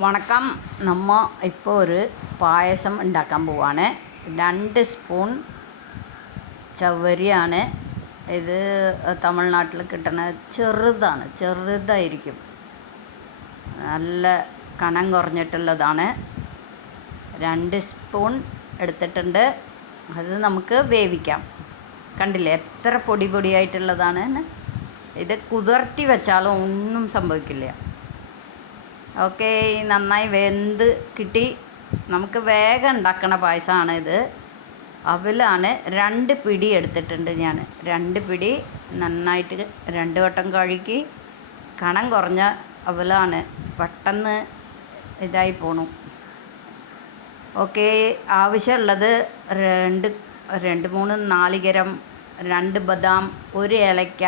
വണക്കം. നമ്മൾ ഇപ്പോൾ ഒരു പായസം ഉണ്ടാക്കാൻ പോവാണ്. 2 സ്പൂൺ ചവ്വരിയാണ് ഇത്. തമിഴ്നാട്ടിൽ കിട്ടുന്ന ചെറുതായിരിക്കും, നല്ല കനം കുറഞ്ഞിട്ടുള്ളതാണ്. 2 സ്പൂൺ എടുത്തിട്ടുണ്ട്. അത് നമുക്ക് വേവിക്കാം. കണ്ടില്ലേ എത്ര പൊടിയായിട്ടുള്ളതാണ്. ഇത് കുതിർത്തി വെച്ചാലും ഒന്നും സംഭവിക്കില്ല. ഓക്കെ, നന്നായി വെന്ത് കിട്ടി. നമുക്ക് വേഗം ഉണ്ടാക്കണ പായസമാണ് ഇത്. അവലാണ് 2 പിടി എടുത്തിട്ടുണ്ട് ഞാൻ. 2 പിടി നന്നായിട്ട് 2 വട്ടം കഴുകി. കനം കുറഞ്ഞ അവലാണ്, പെട്ടെന്ന് ഇതായി പോണു. ഓക്കെ, ആവശ്യമുള്ളത് 3 നാളികേരം, 2 ബദാം, 1 ഏലക്ക,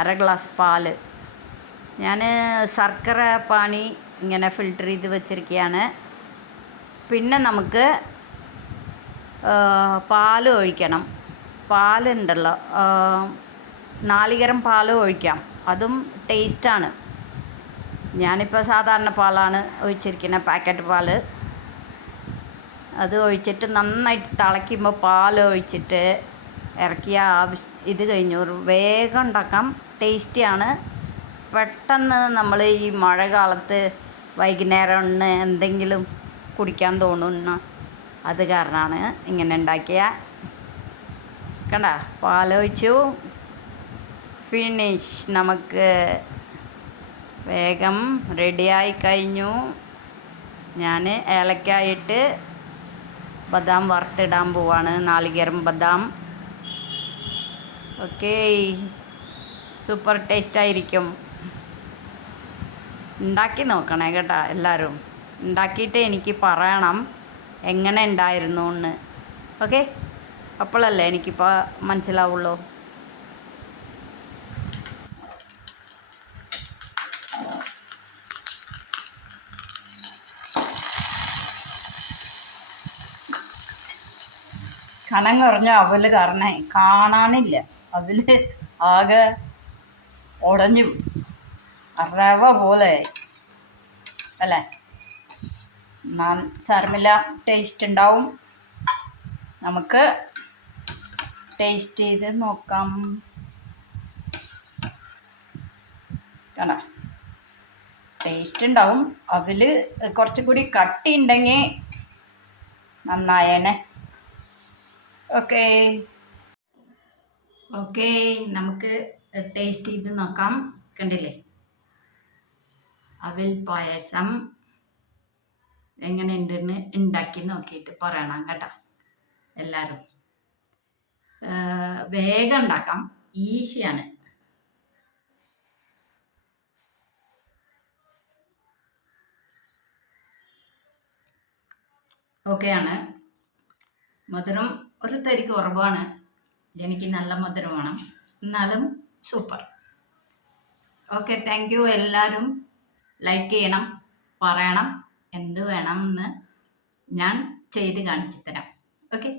1/2 ഗ്ലാസ് പാല്. ഞാൻ ശർക്കര പാനി ഇങ്ങനെ ഫിൽറ്റർ ചെയ്ത് വെച്ചിരിക്കുകയാണ്. പിന്നെ നമുക്ക് പാല് ഒഴിക്കണം. പാലുണ്ടല്ലോ, നാളികേരം പാൽ ഒഴിക്കാം, അതും ടേസ്റ്റാണ്. ഞാനിപ്പോൾ സാധാരണ പാലാണ് ഒഴിച്ചിരിക്കുന്നത്, പാക്കറ്റ് പാൽ. അത് ഒഴിച്ചിട്ട് നന്നായിട്ട് തിളയ്ക്കുമ്പോൾ പാൽ ഒഴിച്ചിട്ട് ഇറക്കിയ ഇത് കഴിഞ്ഞു. വേഗം ഉണ്ടാക്കാം, ടേസ്റ്റിയാണ്. പെട്ടെന്ന് നമ്മൾ ഈ മഴക്കാലത്ത് വൈകുന്നേരം എന്തെങ്കിലും കുടിക്കാൻ തോന്നുന്ന അത് കാരണമാണ് ഇങ്ങനെ ഉണ്ടാക്കിയ. കണ്ട, പാലൊഴിച്ചു. ഫിനിഷ്. നമുക്ക് വേഗം റെഡിയായി കഴിഞ്ഞു. ഞാൻ ഏലക്കായിട്ട് ബദാം വറുത്തിടാൻ പോവാണ്, നാളികേരം ബദാം. ഓക്കേ, സൂപ്പർ ടേസ്റ്റായിരിക്കും. ഉണ്ടാക്കി നോക്കണേ കേട്ടോ എല്ലാവരും. ഉണ്ടാക്കിയിട്ട് എനിക്ക് പറയണം എങ്ങനെ ഉണ്ടായിരുന്നു എന്ന്. ഓക്കെ, അപ്പോഴല്ലേ എനിക്കിപ്പോൾ മനസ്സിലാവുള്ളൂ. കനം കുറഞ്ഞ അവല് കാരണം കാണാനില്ല. അവല് ആകെ ഉടഞ്ഞു, റവ പോലെ അല്ലേ. സാരമില്ല, ടേസ്റ്റ് ഉണ്ടാവും. നമുക്ക് ടേസ്റ്റ് ചെയ്ത് നോക്കാം. കണ്ട, ടേസ്റ്റ് ഉണ്ടാവും. അവല് കുറച്ചും കൂടി കട്ടി ഉണ്ടെങ്കിൽ നന്നായേനെ. ഓക്കേ, നമുക്ക് ടേസ്റ്റ് ചെയ്ത് നോക്കാം. കണ്ടില്ലേ, അവൽ പായസം എങ്ങനെയുണ്ടെന്ന് ഉണ്ടാക്കി നോക്കിയിട്ട് പറയണം കേട്ടോ എല്ലാവരും. വേഗം ഉണ്ടാക്കാം, ഈസിയാണ്. ഓക്കെയാണ്. മധുരം ഒരു തരി കുറവാണ്. എനിക്ക് നല്ല മധുരം വേണം, എന്നാലും സൂപ്പർ. Okay, thank you. എല്ലാവരും ലൈക്ക് ചെയ്യണം, പറയണം എന്ത് വേണമെന്ന് ഞാൻ ചെയ്ത് കാണിച്ചു തരാം. ഓക്കെ.